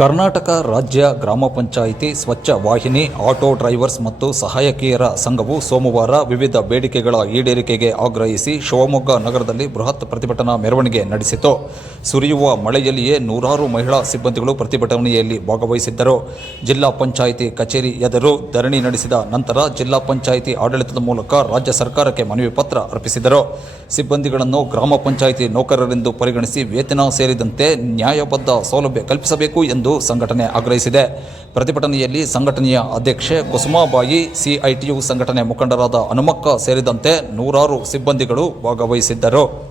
ಕರ್ನಾಟಕ ರಾಜ್ಯ ಗ್ರಾಮ ಪಂಚಾಯಿತಿ ಸ್ವಚ್ಛ ವಾಹಿನಿ, ಆಟೋ ಡ್ರೈವರ್ಸ್ ಮತ್ತು ಸಹಾಯಕಿಯರ ಸಂಘವು ಸೋಮವಾರ ವಿವಿಧ ಬೇಡಿಕೆಗಳ ಈಡೇರಿಕೆಗೆ ಆಗ್ರಹಿಸಿ ಶಿವಮೊಗ್ಗ ನಗರದಲ್ಲಿ ಬೃಹತ್ ಪ್ರತಿಭಟನಾ ಮೆರವಣಿಗೆ ನಡೆಸಿತು. ಸುರಿಯುವ ಮಳೆಯಲ್ಲಿಯೇ ನೂರಾರು ಮಹಿಳಾ ಸಿಬ್ಬಂದಿಗಳು ಪ್ರತಿಭಟನೆಯಲ್ಲಿ ಭಾಗವಹಿಸಿದ್ದರು. ಜಿಲ್ಲಾ ಪಂಚಾಯಿತಿ ಕಚೇರಿ ಎದುರು ಧರಣಿ ನಡೆಸಿದ ನಂತರ ಜಿಲ್ಲಾ ಪಂಚಾಯಿತಿ ಆಡಳಿತದ ಮೂಲಕ ರಾಜ್ಯ ಸರ್ಕಾರಕ್ಕೆ ಮನವಿ ಪತ್ರ ಅರ್ಪಿಸಿದರು. ಸಿಬ್ಬಂದಿಗಳನ್ನು ಗ್ರಾಮ ಪಂಚಾಯಿತಿ ನೌಕರರೆಂದು ಪರಿಗಣಿಸಿ ವೇತನ ಸೇರಿದಂತೆ ನ್ಯಾಯಬದ್ಧ ಸೌಲಭ್ಯ ಕಲ್ಪಿಸಬೇಕು ಎಂದು ಸಂಘಟನೆ ಆಗ್ರಹಿಸಿದೆ. ಪ್ರತಿಭಟನೆಯಲ್ಲಿ ಸಂಘಟನೆಯ ಅಧ್ಯಕ್ಷೆ ಕುಸುಮಾಬಾಯಿ ಸಿಐಟಿಯು ಸಂಘಟನೆ ಮುಖಂಡರಾದ ಹನುಮಕ್ಕ ಸೇರಿದಂತೆ ನೂರಾರು ಸಿಬ್ಬಂದಿಗಳು ಭಾಗವಹಿಸಿದ್ದರು.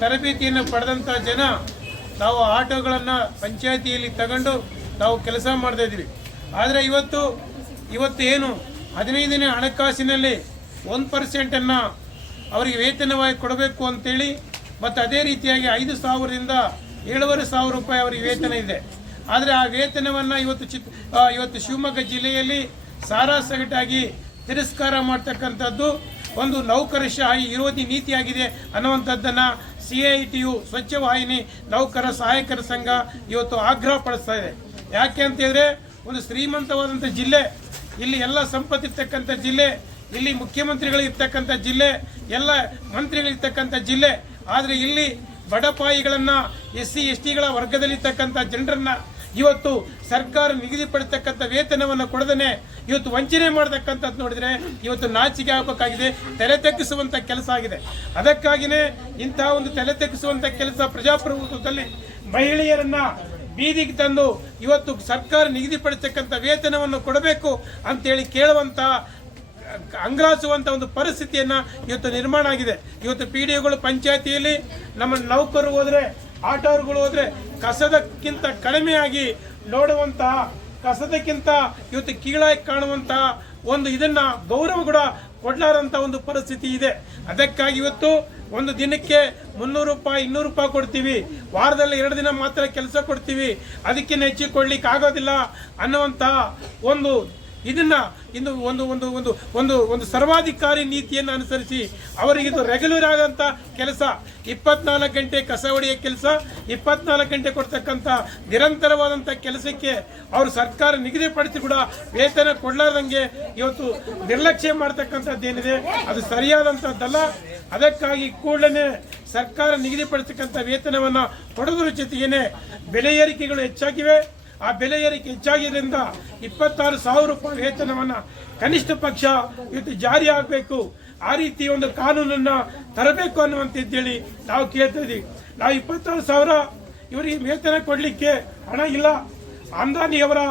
ತರಬೇತಿಯನ್ನು ಪಡೆದಂಥ ಜನ ನಾವು ಆಟೋಗಳನ್ನು ಪಂಚಾಯತಿಯಲ್ಲಿ ತಗೊಂಡು ನಾವು ಕೆಲಸ ಮಾಡ್ತಾ ಇದ್ವಿ ಆದರೆ ಇವತ್ತು ಇವತ್ತು ಏನು ಹದಿನೈದನೇ ಹಣಕಾಸಿನಲ್ಲಿ ಒಂದು ಪರ್ಸೆಂಟನ್ನು ಅವರಿಗೆ ವೇತನವಾಗಿ ಕೊಡಬೇಕು ಅಂತೇಳಿ ಮತ್ತು ಅದೇ ರೀತಿಯಾಗಿ ಐದು ಸಾವಿರದಿಂದ ಏಳುವರೆ ಸಾವಿರ ರೂಪಾಯಿ ಅವರಿಗೆ ವೇತನ ಇದೆ. ಆದರೆ ಆ ವೇತನವನ್ನು ಇವತ್ತು ಚಿತ್ ಇವತ್ತು ಶಿವಮೊಗ್ಗ ಜಿಲ್ಲೆಯಲ್ಲಿ ಸಾರಾಸಗಟಾಗಿ ತಿರಸ್ಕಾರ ಮಾಡ್ತಕ್ಕಂಥದ್ದು ಒಂದು ನೌಕರಶಾಹಿ ವಿರೋಧಿ ನೀತಿಯಾಗಿದೆ ಅನ್ನುವಂಥದ್ದನ್ನು ಸಿ ಐ ಟಿ ಯು ಸ್ವಚ್ಛ ವಾಹಿನಿ, ನೌಕರ, ಸಹಾಯಕರ ಸಂಘ ಇವತ್ತು ಆಗ್ರಹ ಪಡಿಸ್ತಾ ಇದೆ. ಯಾಕೆ ಅಂತ ಹೇಳಿದ್ರೆ, ಒಂದು ಶ್ರೀಮಂತವಾದಂಥ ಜಿಲ್ಲೆ, ಇಲ್ಲಿ ಎಲ್ಲ ಸಂಪತ್ತಿರ್ತಕ್ಕಂಥ ಜಿಲ್ಲೆ, ಇಲ್ಲಿ ಮುಖ್ಯಮಂತ್ರಿಗಳು ಇರ್ತಕ್ಕಂಥ ಜಿಲ್ಲೆ, ಎಲ್ಲ ಮಂತ್ರಿಗಳಿರ್ತಕ್ಕಂಥ ಜಿಲ್ಲೆ, ಆದರೆ ಇಲ್ಲಿ ಬಡಪಾಯಿಗಳನ್ನು ಎಸ್ ಸಿ ಎಸ್ ಟಿಗಳ ವರ್ಗದಲ್ಲಿರ್ತಕ್ಕಂಥ ಜನರನ್ನ ಇವತ್ತು ಸರ್ಕಾರ ನಿಗದಿಪಡಿಸ್ತಕ್ಕಂಥ ವೇತನವನ್ನು ಕೊಡದೇ ಇವತ್ತು ವಂಚನೆ ಮಾಡತಕ್ಕಂಥದ್ದು ನೋಡಿದ್ರೆ ಇವತ್ತು ನಾಚಿಕೆ ಆಗಬೇಕಾಗಿದೆ, ತಲೆ ತಗ್ಗಿಸುವಂಥ ಕೆಲಸ ಆಗಿದೆ. ಅದಕ್ಕಾಗಿಯೇ ಇಂತಹ ಒಂದು ತಲೆ ತಗ್ಗಿಸುವಂಥ ಕೆಲಸ ಪ್ರಜಾಪ್ರಭುತ್ವದಲ್ಲಿ ಮಹಿಳೆಯರನ್ನ ಬೀದಿಗೆ ತಂದು ಇವತ್ತು ಸರ್ಕಾರ ನಿಗದಿಪಡಿಸ್ತಕ್ಕಂಥ ವೇತನವನ್ನು ಕೊಡಬೇಕು ಅಂತೇಳಿ ಕೇಳುವಂಥ ಅಂಗ್ರಾಸುವಂಥ ಒಂದು ಪರಿಸ್ಥಿತಿಯನ್ನು ಇವತ್ತು ನಿರ್ಮಾಣ ಆಗಿದೆ. ಇವತ್ತು ಪಿ ಡಿ ಒಗಳು ಪಂಚಾಯತಿಯಲ್ಲಿ ನಮ್ಮ ನೌಕರು ಹೋದರೆ ಆಟೋರುಗಳು ಹೋದರೆ ಕಸದಕ್ಕಿಂತ ಕಡಿಮೆಯಾಗಿ ನೋಡುವಂತಹ, ಕಸದಕ್ಕಿಂತ ಇವತ್ತು ಕೀಳಾಗಿ ಕಾಣುವಂತಹ ಒಂದು ಇದನ್ನ ಗೌರವ ಕೂಡ ಕೊಡ್ಲಾರಂತ ಒಂದು ಪರಿಸ್ಥಿತಿ ಇದೆ. ಅದಕ್ಕಾಗಿ ಇವತ್ತು ಒಂದು ದಿನಕ್ಕೆ ಮುನ್ನೂರು ರೂಪಾಯಿ, ಇನ್ನೂರು ರೂಪಾಯಿ ಕೊಡ್ತೀವಿ. ವಾರದಲ್ಲಿ ಎರಡು ದಿನ ಮಾತ್ರ ಕೆಲಸ ಕೊಡ್ತೀವಿ. ಅದಕ್ಕಿಂತ ಹೆಚ್ಚಿಗೆ ಕೊಡ್ಲಿಕ್ಕೆ ಆಗೋದಿಲ್ಲ ಅನ್ನುವಂತಹ ಒಂದು ಇದನ್ನ ಇನ್ನು ಒಂದು ಒಂದು ಒಂದು ಒಂದು ಒಂದು ಸರ್ವಾಧಿಕಾರಿ ನೀತಿಯನ್ನು ಅನುಸರಿಸಿ ಅವರಿಗೆ ಇದು ರೆಗ್ಯುಲರ್ ಆದಂಥ ಕೆಲಸ. ಇಪ್ಪತ್ನಾಲ್ಕು ಗಂಟೆ ಕಸ ಹೊಡೆಯ ಕೆಲಸ, ಇಪ್ಪತ್ನಾಲ್ಕು ಗಂಟೆ ಕೊಡ್ತಕ್ಕಂಥ ನಿರಂತರವಾದಂಥ ಕೆಲಸಕ್ಕೆ ಅವರು ಸರ್ಕಾರ ನಿಗದಿಪಡಿಸಿ ಕೂಡ ವೇತನ ಕೊಡಲಾರ್ದಂಗೆ ಇವತ್ತು ನಿರ್ಲಕ್ಷ್ಯ ಮಾಡ್ತಕ್ಕಂಥದ್ದೇನಿದೆ, ಅದು ಸರಿಯಾದಂಥದ್ದಲ್ಲ ಅದಕ್ಕಾಗಿ ಕೂಡಲೇ ಸರ್ಕಾರ ನಿಗದಿಪಡಿಸ್ತಕ್ಕಂಥ ವೇತನವನ್ನು ಕೊಡೋದ್ರ ಜೊತೆಗೇನೆ ಬೆಲೆ ಏರಿಕೆಗಳು ಹೆಚ್ಚಾಗಿವೆ. ಆ ಬೆಲೆ ಏರಿಕೆ ಹೆಚ್ಚಾಗಿದ್ದರಿಂದ ಇಪ್ಪತ್ತಾರು ಸಾವಿರ ರೂಪಾಯಿ ವೇತನವನ್ನು ಕನಿಷ್ಠ ಪಕ್ಷ ಇವತ್ತು ಜಾರಿ ಆಗಬೇಕು. ಆ ರೀತಿ ಒಂದು ಕಾನೂನನ್ನು ತರಬೇಕು ಅನ್ನುವಂಥದ್ದೇಳಿ ನಾವು ಕೇಳ್ತಾ ಇದ್ದೀವಿ ನಾವು ಇಪ್ಪತ್ತಾರು ಸಾವಿರ ಇವರಿಗೆ ವೇತನ ಕೊಡಲಿಕ್ಕೆ ಹಣ ಇಲ್ಲ. ಅಂದಾನಿಯವರ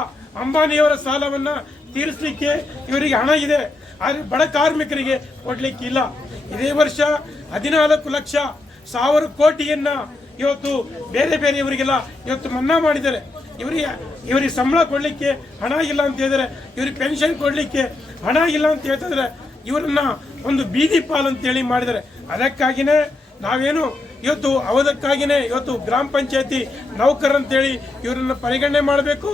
ಅಂಬಾನಿಯವರ ಸಾಲವನ್ನು ತೀರಿಸಲಿಕ್ಕೆ ಇವರಿಗೆ ಹಣ ಇದೆ. ಆದರೆ ಬಡ ಕಾರ್ಮಿಕರಿಗೆ ಕೊಡಲಿಕ್ಕಿಲ್ಲ ಇದೇ ವರ್ಷ ಹದಿನಾಲ್ಕು ಲಕ್ಷ ಸಾವಿರ ಕೋಟಿಯನ್ನು ಇವತ್ತು ಬೇರೆ ಬೇರೆಯವರಿಗೆಲ್ಲ ಇವತ್ತು ಮನ್ನಾ ಮಾಡಿದ್ದಾರೆ. ಇವರಿಗೆ ಇವರಿಗೆ ಸಂಬಳ ಕೊಡಲಿಕ್ಕೆ ಹಣ ಇಲ್ಲ ಅಂತ ಹೇಳಿದ್ರೆ, ಇವ್ರಿಗೆ ಪೆನ್ಷನ್ ಕೊಡಲಿಕ್ಕೆ ಹಣ ಇಲ್ಲ ಅಂತ ಹೇಳ್ತಿದ್ರೆ, ಇವರನ್ನ ಒಂದು ಬೀದಿ ಪಾಲ್ ಅಂತೇಳಿ ಮಾಡಿದರೆ ಅದಕ್ಕಾಗಿನೇ ನಾವೇನು ಇವತ್ತು ಅವದಕ್ಕಾಗಿನೇ ಇವತ್ತು ಗ್ರಾಮ ಪಂಚಾಯತಿ ನೌಕರಂತೇಳಿ ಇವರನ್ನು ಪರಿಗಣನೆ ಮಾಡಬೇಕು.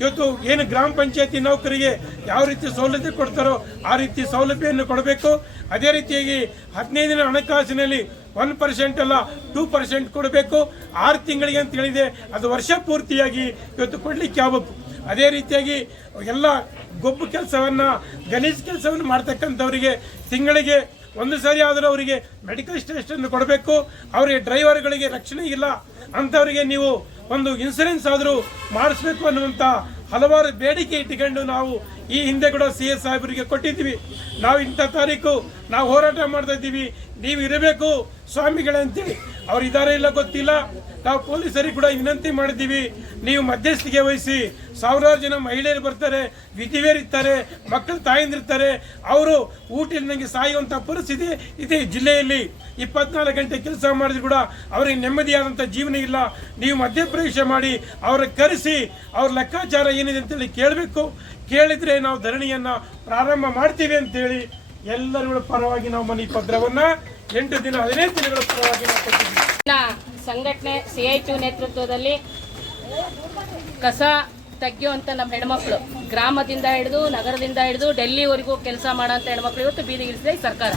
ಇವತ್ತು ಏನು ಗ್ರಾಮ ಪಂಚಾಯತಿ ನೌಕರಿಗೆ ಯಾವ ರೀತಿ ಸೌಲಭ್ಯ ಕೊಡ್ತಾರೋ ಆ ರೀತಿ ಸೌಲಭ್ಯವನ್ನು ಕೊಡಬೇಕು. ಅದೇ ರೀತಿಯಾಗಿ ಹದಿನೈದಿನ ಹಣಕಾಸಿನಲ್ಲಿ ಒನ್ ಪರ್ಸೆಂಟ್ ಅಲ್ಲ, ಟೂ ಪರ್ಸೆಂಟ್ ಕೊಡಬೇಕು. ಆರು ತಿಂಗಳಿಗೆ ಅಂತ ಹೇಳಿದೆ, ಅದು ವರ್ಷ ಪೂರ್ತಿಯಾಗಿ ಇವತ್ತು ಕೊಡಲಿಕ್ಕೆ ಆಗಬೇಕು ಅದೇ ರೀತಿಯಾಗಿ ಎಲ್ಲ ಗೊಬ್ಬು ಕೆಲಸವನ್ನು, ಗಲೀಜು ಕೆಲಸವನ್ನು ಮಾಡ್ತಕ್ಕಂಥವರಿಗೆ ತಿಂಗಳಿಗೆ ಒಂದು ಸಾರಿ ಆದರೂ ಅವರಿಗೆ ಮೆಡಿಕಲ್ ಸ್ಟೇಷನ್ ಕೊಡಬೇಕು. ಅವರಿಗೆ ಡ್ರೈವರ್ಗಳಿಗೆ ರಕ್ಷಣೆ ಇಲ್ಲ. ಅಂಥವರಿಗೆ ನೀವು ಒಂದು ಇನ್ಸೂರೆನ್ಸ್ ಆದರೂ ಮಾಡಿಸ್ಬೇಕು ಅನ್ನುವಂಥ ಹಲವಾರು ಬೇಡಿಕೆ ಇಟ್ಟುಕೊಂಡು ನಾವು ಈ ಹಿಂದೆ ಕೂಡ ಸಿ ಎಸ್ ಸಾಹೇಬರಿಗೆ ಕೊಟ್ಟಿದ್ದೀವಿ. ನಾವು ಇಂಥ ತಾರೀಕು ನಾವು ಹೋರಾಟ ಮಾಡ್ತಾ ಇದ್ದೀವಿ. ನೀವು ಇರಬೇಕು ಸ್ವಾಮಿಗಳೇ ಅಂತೇಳಿ. ಅವ್ರು ಇದ್ದಾರೆ ಇಲ್ಲ ಗೊತ್ತಿಲ್ಲ. ನಾವು ಪೊಲೀಸರಿಗೆ ಕೂಡ ವಿನಂತಿ ಮಾಡಿದ್ದೀವಿ. ನೀವು ಮಧ್ಯಸ್ಥಿಕೆ ವಹಿಸಿ. ಸಾವಿರಾರು ಜನ ಮಹಿಳೆಯರು ಬರ್ತಾರೆ ವಿಧಿವೇರಿರ್ತಾರೆ ಮಕ್ಕಳು ತಾಯಂದಿರ್ತಾರೆ ಅವರು ಊಟ ನನಗೆ ಸಾಯುವಂಥ ಪರಿಸ್ಥಿತಿ ಇದೆ ಜಿಲ್ಲೆಯಲ್ಲಿ. ಇಪ್ಪತ್ನಾಲ್ಕು ಗಂಟೆ ಕೆಲಸ ಮಾಡಿದ್ರು ಕೂಡ ಅವರಿಗೆ ನೆಮ್ಮದಿಯಾದಂಥ ಜೀವನ ಇಲ್ಲ. ನೀವು ಮಧ್ಯಪ್ರವೇಶ ಮಾಡಿ ಅವರ ಕರೆಸಿ, ಅವ್ರ ಲೆಕ್ಕಾಚಾರ ಏನಿದೆ ಅಂತೇಳಿ ಕೇಳಬೇಕು. ಕೇಳಿದ್ರೆ ನಾವು ಧರಣಿಯನ್ನು ಪ್ರಾರಂಭ ಮಾಡ್ತೀವಿ ಅಂತೇಳಿ ಎಲ್ಲರ ಪರವಾಗಿ ನಾವು ಮನೆ ಪತ್ರವನ್ನ ಎಂಟು ದಿನ, ಹದಿನೈದು ದಿನಗಳ ಪರವಾಗಿ ನಾವು ಕೊಟ್ಟಿದ್ದೀವಿ. ಸಂಘಟನೆ, ಸಿ ಐ ಟಿ ನೇತೃತ್ವದಲ್ಲಿ ಕಸ ತೆಗೆಯುವಂತ ನಮ್ಮ ಹೆಣ್ಮಕ್ಳು. ಗ್ರಾಮದಿಂದ ಹಿಡಿದು, ನಗರದಿಂದ ಹಿಡಿದು, ಡೆಲ್ಲಿವರೆಗೂ ಕೆಲಸ ಮಾಡೋಂಥ ಹೆಣ್ಮಕ್ಳು ಇವತ್ತು ಬೀದಿಗಿಳಿಸಿದೆ ಈ ಸರ್ಕಾರ.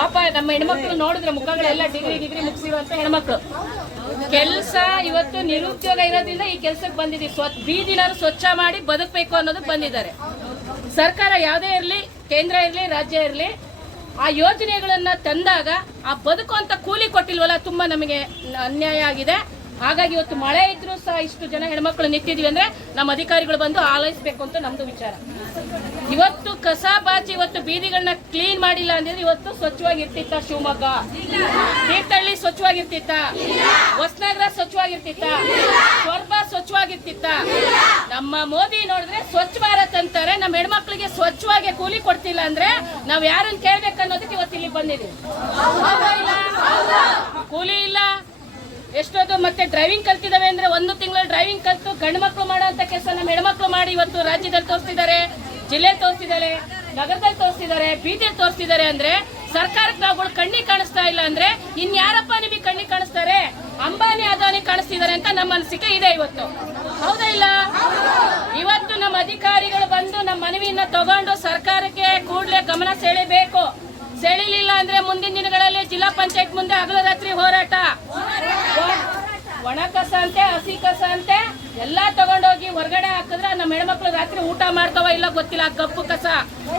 ಪಾಪ ನಮ್ಮ ಹೆಣ್ಮಕ್ಳು ನೋಡಿದ್ರೆ ಮುಖಗಳೆಲ್ಲ ಡಿಗ್ರಿ ಡಿಗ್ರಿ ಮುಗಿಸಿರುವಂತ ಹೆಣ್ಮಕ್ಳು. ಕೆಲಸ ಇವತ್ತು ನಿರುದ್ಯೋಗ ಇರೋದ್ರಿಂದ ಈ ಕೆಲಸಕ್ಕೆ ಬಂದಿದ್ದೀವಿ. ಸ್ವ ಬೀದಿನಾರು ಸ್ವಚ್ಛ ಮಾಡಿ ಬದುಕಬೇಕು ಅನ್ನೋದು ಬಂದಿದ್ದಾರೆ. ಸರ್ಕಾರ ಯಾವುದೇ ಇರಲಿ, ಕೇಂದ್ರ ಇರಲಿ, ರಾಜ್ಯ ಇರಲಿ, ಆ ಯೋಜನೆಗಳನ್ನ ತಂದಾಗ ಆ ಬದುಕು ಅಂತ ಕೂಲಿ ಕೊಟ್ಟಿಲ್ವಲ್ಲ, ತುಂಬಾ ನಮಗೆ ಅನ್ಯಾಯ ಆಗಿದೆ. ಹಾಗಾಗಿ ಇವತ್ತು ಮಳೆ ಇದ್ರೂ ಸಹ ಇಷ್ಟು ಜನ ಹೆಣ್ಮಕ್ಳು ನಿಂತಿದೀವಿ ಅಂದ್ರೆ ನಮ್ಮ ಅಧಿಕಾರಿಗಳು ಬಂದು ಆಲೋಚಿಸಬೇಕು ಅಂತ ನಮ್ದು ವಿಚಾರ. ಇವತ್ತು ಕಸ ಬಾಚಿ ಇವತ್ತು ಬೀದಿಗಳನ್ನ ಕ್ಲೀನ್ ಮಾಡಿಲ್ಲ ಅಂದ್ರೆ ಇವತ್ತು ಸ್ವಚ್ಛವಾಗಿರ್ತಿತ್ತ ಶಿವಮೊಗ್ಗ? ತೀರ್ಥಹಳ್ಳಿ ಸ್ವಚ್ಛವಾಗಿರ್ತಿತ್ತ? ಹೊಸನಗರ ಸ್ವಚ್ಛವಾಗಿರ್ತಿತ್ತ? ಸ್ವರ್ಬ ಸ್ವಚ್ಛವಾಗಿರ್ತಿತ್ತ? ನಮ್ಮ ಮೋದಿ ನೋಡಿದ್ರೆ ಸ್ವಚ್ಛ ಭಾರತ್ ಅಂತಾರೆ, ನಮ್ಮ ಹೆಣ್ಮಕ್ಳಿಗೆ ಸ್ವಚ್ಛವಾಗಿ ಕೂಲಿ ಕೊಡ್ತಿಲ್ಲ ಅಂದ್ರೆ ನಾವ್ ಯಾರನ್ನ ಕೇಳ್ಬೇಕು ಅನ್ನೋದಕ್ಕೆ ಇವತ್ತು ಇಲ್ಲಿ ಬಂದಿದ್ದೀವಿ. ಕೂಲಿ ಇಲ್ಲ? ಎಷ್ಟೊಂದು ಮತ್ತೆ ಡ್ರೈವಿಂಗ್ ಕಲ್ತಿದಾವೆ ಅಂದ್ರೆ ಒಂದು ತಿಂಗಳು ಡ್ರೈವಿಂಗ್ ಕಲ್ತು ಗಂಡು ಮಕ್ಕಳು ಮಾಡೋ ಕೆಲಸ ನಮ್ಮ ಹೆಣ್ಮಕ್ಳು ಮಾಡಿ ಇವತ್ತು ರಾಜ್ಯದಲ್ಲಿ ತೋರಿಸ್ತಿದ್ದಾರೆ ಜಿಲ್ಲೆ ತೋರಿಸ್ತಿದ್ದಾರೆ ನಗರದಲ್ಲಿ ತೋರಿಸ್ತಿದ್ದಾರೆ ಬೀದಿಯಲ್ಲಿ ತೋರಿಸ್ತಿದ್ದಾರೆ ಅಂದ್ರೆ ಸರ್ಕಾರಕ್ಕೆ ನಾವುಗಳು ಕಣ್ಣಿಗೆ ಕಾಣಿಸ್ತಾ ಇಲ್ಲ ಅಂದ್ರೆ ಇನ್ಯಾರಪ್ಪ ನಿಮಗೆ ಕಣ್ಣಿಗೆ ಕಾಣಿಸ್ತಾರೆ? ಅಂಬಾನಿ, ಅದಾನಿ ಕಾಣಿಸ್ತಿದ್ದಾರೆ ಅಂತ ನಮ್ಮ ಅನಿಸಿಕೆ ಇದೆ ಇವತ್ತು. ಹೌದಾ ಇಲ್ಲ? ಇವತ್ತು ನಮ್ಮ ಅಧಿಕಾರಿಗಳು ಬಂದು ನಮ್ಮ ಮನವಿಯನ್ನ ತಗೊಂಡು ಸರ್ಕಾರಕ್ಕೆ ಕೂಡಲೇ ಗಮನ ಸೆಳೆಬೇಕು ಸೆಳಿಲಿಲ್ಲ ಅಂದ್ರೆ ಮುಂದಿನ ದಿನಗಳಲ್ಲಿ ಜಿಲ್ಲಾ ಪಂಚಾಯತ್ ಮುಂದೆ ಹಗಲು ರಾತ್ರಿ ಹೋರಾಟ. ಒಣ ಕಸ ಅಂತೆ, ಹಸಿ ಕಸ ಅಂತೆ, ಎಲ್ಲಾ ತಗೊಂಡೋಗಿ ಹೊರಗಡೆ ಹಾಕಿದ್ರೆ ನಮ್ಮ ಹೆಣ್ಮಕ್ಳು ರಾತ್ರಿ ಊಟ ಮಾಡ್ತಾವ ಇಲ್ಲ ಗೊತ್ತಿಲ್ಲ ಕಪ್ಪು ಕಸ.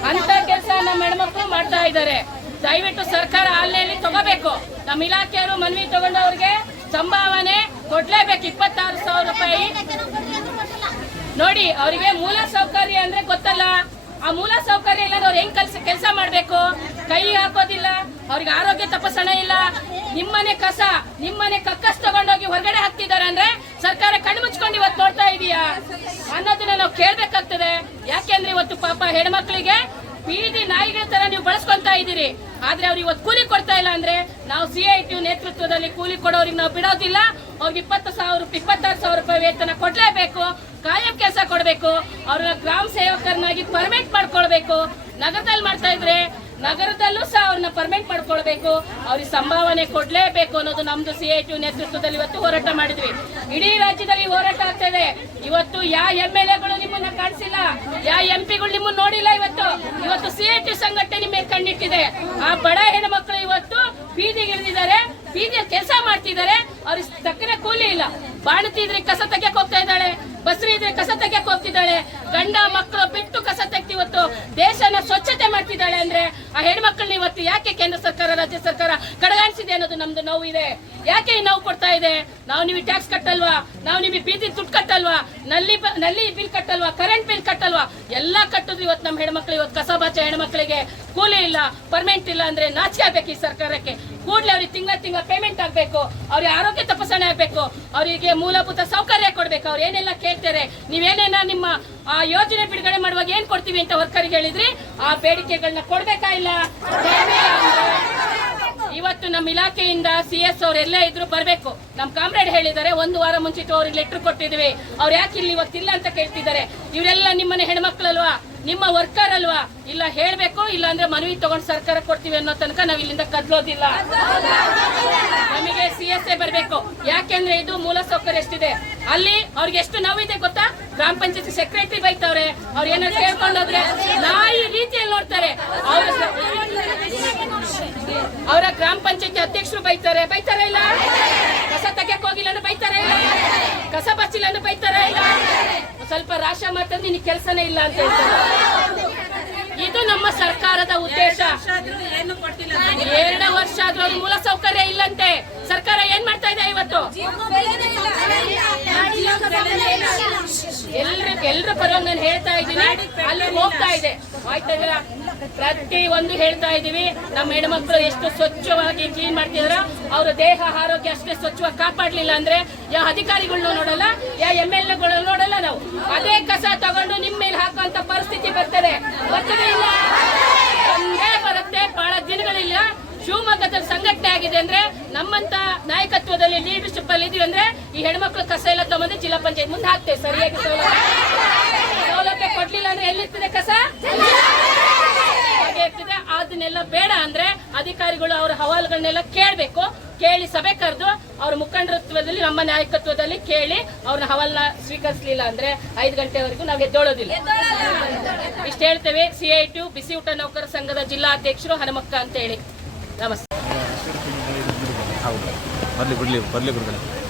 ಅಂತ ಕೆಲಸ ನಮ್ಮ ಹೆಣ್ಮಕ್ಳು ಮಾಡ್ತಾ ಇದ್ದಾರೆ. ದಯವಿಟ್ಟು ಸರ್ಕಾರ ಆಲ್ನೆಯಲ್ಲಿ ತಗೋಬೇಕು. ನಮ್ಮ ಇಲಾಖೆಯವರು ಮನವಿ ತಗೊಂಡವ್ರಿಗೆ ಸಂಭಾವನೆ ಕೊಡ್ಲೇಬೇಕು. ಇಪ್ಪತ್ತಾರು ಸಾವಿರ ರೂಪಾಯಿ. ನೋಡಿ, ಅವರಿಗೆ ಮೂಲ ಸೌಕರ್ಯ ಅಂದ್ರೆ ಗೊತ್ತಲ್ಲ. ಆ ಮೂಲ ಸೌಕರ್ಯ ಇಲ್ಲ ಅವ್ರು ಹೆಂಗ್ ಕಲ್ಸ ಕೆಲಸ ಮಾಡ್ಬೇಕು? ಕೈ ಹಾಕೋದಿಲ್ಲ, ಅವ್ರಿಗೆ ಆರೋಗ್ಯ ತಪಾಸಣೆ ಇಲ್ಲ. ನಿಮ್ಮನೆ ಕಸ, ನಿಮ್ಮನೆ ಕಕ್ಕಸ್ ತಗೊಂಡೋಗಿ ಹೊರಗಡೆ ಹಾಕ್ತಿದ್ದಾರೆ ಅಂದ್ರೆ ಸರ್ಕಾರ ಕಣ್ಣು ಮುಚ್ಕೊಂಡು ಇವತ್ತು ನೋಡ್ತಾ ಇದೀಯಾ? ಅನ್ನೋದನ್ನ ನಾವು ಕೇಳ್ಬೇಕಾಗ್ತದೆ. ಯಾಕೆಂದ್ರೆ ಇವತ್ತು ಪಾಪ ಹೆಣ್ಮಕ್ಳಿಗೆ ಬೀದಿ ನಾಯಿಗಳ ತರ ನೀವು ಬಳಸ್ಕೊಂತ ಇದ್ದೀರಿ. ಆದ್ರೆ ಅವ್ರು ಇವತ್ತು ಕೂಲಿ ಕೊಡ್ತಾ ಇಲ್ಲ. ನಾವು ಸಿ ಐ ಟಿ ನೇತೃತ್ವದಲ್ಲಿ ಕೂಲಿ ಕೊಡೋರಿಗೆ ನಾವು ಬಿಡೋದಿಲ್ಲ. ಅವ್ರಿಗೆ ಇಪ್ಪತ್ತು ಸಾವಿರ ಇಪ್ಪತ್ತಾರು ಸಾವಿರ ರೂಪಾಯಿ ವೇತನ ಕೊಡಲೇಬೇಕು. ಕಾಯಂ ಕೆಲಸ ಕೊಡಬೇಕು. ಅವ್ರನ್ನ ಗ್ರಾಮ ಸೇವಕರನ್ನಾಗಿ ಪರ್ಮಿಟ್ ಮಾಡ್ಕೊಳ್ಬೇಕು. ನಗರದಲ್ಲಿ ಮಾಡ್ತಾ ಇದ್ರೆ ನಗರದಲ್ಲೂ ಸಹ ಅವ್ರನ್ನ ಪರ್ಮಿಟ್ ಮಾಡ್ಕೊಳ್ಬೇಕು. ಅವ್ರಿಗೆ ಸಂಭಾವನೆ ಕೊಡ್ಲೇಬೇಕು ಅನ್ನೋದು ನಮ್ದು ಸಿ ಐ ಟಿ ನೇತೃತ್ವದಲ್ಲಿ ಇವತ್ತು ಹೋರಾಟ ಮಾಡಿದ್ವಿ. ಇಡೀ ರಾಜ್ಯದಲ್ಲಿ ಹೋರಾಟ ಆಗ್ತಾ ಇದೆ. ಇವತ್ತು ಯಾ ಎಂ ಎಲ್ ಎಗಳು ನಿಮ್ಮನ್ನ ಕಾಣಿಸಿಲ್ಲ? ಯಾ ಎಂ ಪಿಗಳು ನಿಮ್ಮನ್ನ ನೋಡಿಲ್ಲ ಇವತ್ತು? ಇವತ್ತು ಸಿ ಐ ಟಿ ಸಂಘಟನೆ ನಿಮಗೆ ಕಣ್ಣಿಟ್ಟಿದೆ. ಆ ಬಡ ಹೆಣ್ಮಕ್ಳು ಇವತ್ತು ಬೀದಿಗೆ ಇಳಿದಿದ್ದಾರೆ ಬೀದಿಯಲ್ಲಿ ಕೆಲಸ ಮಾಡ್ತಿದ್ದಾರೆ. ಅವ್ರಿಗೆ ತಕ್ಕನೆ ಕೂಲಿ ಇಲ್ಲ. ಬಾಣತಿ ಇದ್ರೆ ಕಸ ತೆಗಿಯಕ್ ಹೋಗ್ತಾ ಇದ್ದಾಳೆ. ಬಸ್ರಿ ಇದ್ರೆ ಕಸ ತೆಗಿಯಕ್ ಹೋಗ್ತಿದ್ದಾಳೆ. ಗಂಡ ಮಕ್ಕಳು ಬಿಟ್ಟು ಕಸ ತೆಗ್ದು ಇವತ್ತು ದೇಶನ ಸ್ವಚ್ಛತೆ ಮಾಡ್ತಿದ್ದಾಳೆ ಅಂದ್ರೆ ಆ ಹೆಣ್ಮಕ್ಳನ್ನ ಇವತ್ತು ಯಾಕೆ ಕೇಂದ್ರ ಸರ್ಕಾರ, ರಾಜ್ಯ ಸರ್ಕಾರ ಕಡೆಗಾಣಿಸಿದೆ ಅನ್ನೋದು ನಮ್ದು ನೋವು ಇದೆ. ಯಾಕೆ ನೋವು ಕೊಡ್ತಾ ಇದೆ? ನಾವು ನಿಮಗೆ ಟ್ಯಾಕ್ಸ್ ಕಟ್ಟಲ್ವಾ? ನಾವು ನಿಮಗೆ ಬೀದಿ ದುಡ್ಡು ಕಟ್ಟಲ್ವಾ? ನಲ್ಲಿ ನಲ್ಲಿ ಬಿಲ್ ಕಟ್ಟಲ್ವಾ? ಕರೆಂಟ್ ಬಿಲ್ ಕಟ್ಟಲ್ವಾ? ಎಲ್ಲ ಕಟ್ಟಿದ್ರು ಇವತ್ತು ನಮ್ಮ ಹೆಣ್ಮಕ್ಳು. ಇವತ್ತು ಕಸ ಬಾಚ ಹೆಣ್ಮಕ್ಳಿಗೆ ಕೂಲಿ ಇಲ್ಲ ಪರ್ಮೆಂಟ್ ಇಲ್ಲ ಅಂದ್ರೆ ನಾಚಿಕೆ ಆಗ್ಬೇಕು ಈ ಸರ್ಕಾರಕ್ಕೆ. ಕೂಡಲೇ ಅವ್ರಿಗೆ ತಿಂಗಳ ತಿಂಗಳ ಪೇಮೆಂಟ್ ಆಗಬೇಕು. ಅವ್ರಿಗೆ ಆರೋಗ್ಯ ತಪಾಸಣೆ ಆಗಬೇಕು. ಅವರಿಗೆ ಮೂಲಭೂತ ಸೌಕರ್ಯ ಕೊಡಬೇಕು. ಅವ್ರು ಏನೆಲ್ಲ ಕೇಳ್ತಾರೆ, ನೀವೇನೇನ ನಿಮ್ಮ, ಆ ಯೋಜನೆ ಬಿಡುಗಡೆ ಮಾಡುವಾಗ ಏನ್ ಕೊಡ್ತೀವಿ ಅಂತ ವರ್ಕರಿಗೆ ಹೇಳಿದ್ರಿ, ಆ ಬೇಡಿಕೆಗಳನ್ನ ಕೊಡ್ಬೇಕಾ ಇಲ್ಲ? ಇವತ್ತು ನಮ್ಮ ಇಲಾಖೆಯಿಂದ ಸಿ ಎಸ್ ಅವ್ರು ಎಲ್ಲೇ ಇದ್ರು ಬರಬೇಕು. ನಮ್ ಕಾಮ್ರೇಡ್ ಹೇಳಿದ್ದಾರೆ, ಒಂದು ವಾರ ಮುಂಚಿತ ಅವ್ರಿಗೆ ಲೆಟರ್ ಕೊಟ್ಟಿದ್ವಿ. ಅವ್ರು ಯಾಕೆ ಇಲ್ಲಿ ಇವತ್ತಿಲ್ಲ ಅಂತ ಕೇಳ್ತಿದ್ದಾರೆ. ಇವರೆಲ್ಲ ನಿಮ್ಮನೆ ಹೆಣ್ಮಕ್ಳಲ್ವಾ? ನಿಮ್ಮ ವರ್ಕರ್ ಅಲ್ವಾ? ಇಲ್ಲ ಹೇಳ್ಬೇಕು ಇಲ್ಲ ಅಂದ್ರೆ ಮನವಿ ತಗೊಂಡು ಸರ್ಕಾರ ಕೊಡ್ತೀವಿ ಅನ್ನೋ ತನಕ ನಾವು ಇಲ್ಲಿಂದ ಕದ್ಲೋದಿಲ್ಲ. ನಮಗೆ ಸಿ ಎಸ್ ಎ ಬರಬೇಕು. ಯಾಕೆಂದ್ರೆ ಇದು ಮೂಲ ಸೌಕರ್ಯ ಎಷ್ಟಿದೆ? ಅಲ್ಲಿ ಅವ್ರಿಗೆ ಎಷ್ಟು ನೋವಿದೆ ಗೊತ್ತಾ? ಗ್ರಾಮ ಪಂಚಾಯತ್ ಸೆಕ್ರೆಟರಿ ಬೈತವ್ರೆ. ಅವ್ರು ಏನಾದ್ರು ಕೇಳ್ಕೊಂಡೋದ್ರೆ ನಾಯಿ ರೀತಿಯಲ್ಲಿ ನೋಡ್ತಾರೆ. ಅವ್ರ ಗ್ರಾಮ ಪಂಚಾಯತಿ ಅಧ್ಯಕ್ಷರು ಬೈತಾರೆ. ಬೈತಾರೆ ಇಲ್ಲ? ಕಸ ತೆಗಿಯಕ್ ಹೋಗಿಲ್ಲ ಅಂದ್ರೆ ಬೈತಾರೆ ಇಲ್ಲ? ಕಸ ಬಚ್ಚಿಲ್ಲ ಅಂದ್ರೆ ಬೈತಾರೆ ಇಲ್ಲ? ಸ್ವಲ್ಪ ರಾಶ ಮಾಡ್ತಾ ನಿನ್ ಕೆಲಸನೇ ಇಲ್ಲ ಅಂತ ಹೇಳ್ತಾರೆ. ಇದು ನಮ್ಮ ಸರ್ಕಾರದ ಉದ್ದೇಶ. ಎರಡು ವರ್ಷ ಆದ್ರೂ ಮೂಲ ಸೌಕರ್ಯ ಇಲ್ಲಂತೆ. ಸರ್ಕಾರ ಏನ್ ಮಾಡ್ತಾ ಇದೆ ಇವತ್ತು? ಎಲ್ರ ಎಲ್ರ ಪರವಾಗಿ ನಾನು ಹೇಳ್ತಾ ಇದ್ದೀನಿ. ಅಲ್ಲಿ ಹೋಗ್ತಾ ಇದೆ. ಆಯ್ತಾ ಪ್ರತಿ ಒಂದು ಹೇಳ್ತಾ ಇದೀವಿ ನಮ್ಮ ಹೆಣ್ಮಕ್ಳು ಎಷ್ಟು ಸ್ವಚ್ಛವಾಗಿ ಕ್ಲೀನ್ ಮಾಡ್ತಿದಾರ, ಅವ್ರ ದೇಹ, ಆರೋಗ್ಯ ಅಷ್ಟೇ ಸ್ವಚ್ಛವಾಗಿ ಕಾಪಾಡ್ಲಿಲ್ಲ ಅಂದ್ರೆ ಯಾವ ಅಧಿಕಾರಿಗಳನ್ನ ನೋಡಲ್ಲ ಯಾವ ಎಂ ಎಲ್ ಎಗಳು ನೋಡಲ್ಲ ನಾವು. ಅದೇ ಕಸ ತಗೊಂಡು ನಿಮ್ಮ ಮೇಲೆ ಹಾಕುವಂತ ಪರಿಸ್ಥಿತಿ ಬರ್ತದೆ. ಬರ್ತದೆ ಇಲ್ಲ. ಬರುತ್ತೆ. ಬಹಳ ದಿನಗಳಿಲ್ಲ. ಶಿವಮೊಗ್ಗದಲ್ಲಿ ಸಂಘಟನೆ ಆಗಿದೆ ಅಂದ್ರೆ ನಮ್ಮಂತ ನಾಯಕತ್ವದಲ್ಲಿ ಲೀಡರ್ಶಿಪ್ ಅಲ್ಲಿ ಇದೀವಿ ಅಂದ್ರೆ ಈ ಹೆಣ್ಮಕ್ಳು ಕಸ ಎಲ್ಲ ತಗೊಂಡು ಜಿಲ್ಲಾ ಪಂಚಾಯತ್ ಮುಂದೆ ಹಾಕ್ತೇವೆ. ಸರಿಯಾಗಿ ಸೌಲಭ್ಯ. ಸೌಲಭ್ಯ ಕೊಡ್ಲಿಲ್ಲ ಅಂದ್ರೆ ಎಲ್ಲಿರ್ತದೆ ಕಸ? ಹಾಗೆ ಇರ್ತದೆ ಅದನ್ನೆಲ್ಲ ಬೇಡ ಅಂದ್ರೆ ಅಧಿಕಾರಿಗಳು ಅವರ ಹವಾಲುಗಳನ್ನೆಲ್ಲ ಕೇಳಬೇಕು. ಕೇಳಿ ಸಭೆ ಕರೆದು ಅವ್ರ ಮುಖಂಡತ್ವದಲ್ಲಿ ನಮ್ಮ ನಾಯಕತ್ವದಲ್ಲಿ ಕೇಳಿ ಅವ್ರನ್ನ ಹವಾಲ್ನ ಸ್ವೀಕರಿಸಲಿಲ್ಲ ಅಂದ್ರೆ ಐದು ಗಂಟೆವರೆಗೂ ನಾವು ಎದ್ದೋಳೋದಿಲ್ಲ. ಇಷ್ಟು ಹೇಳ್ತೇವೆ ಸಿ ಐ ಟಿ ಬಿಸಿ ಊಟ ನೌಕರ ಸಂಘದ ಜಿಲ್ಲಾ ಅಧ್ಯಕ್ಷರು ಹನುಮಕ್ಕ ಅಂತ ಹೇಳಿ. ನಮಸ್ತೆ. ಹೌದು. ಬರಲಿ ಬಿಡಲಿ ಬರಲಿ ಗುರುಗಳೇ.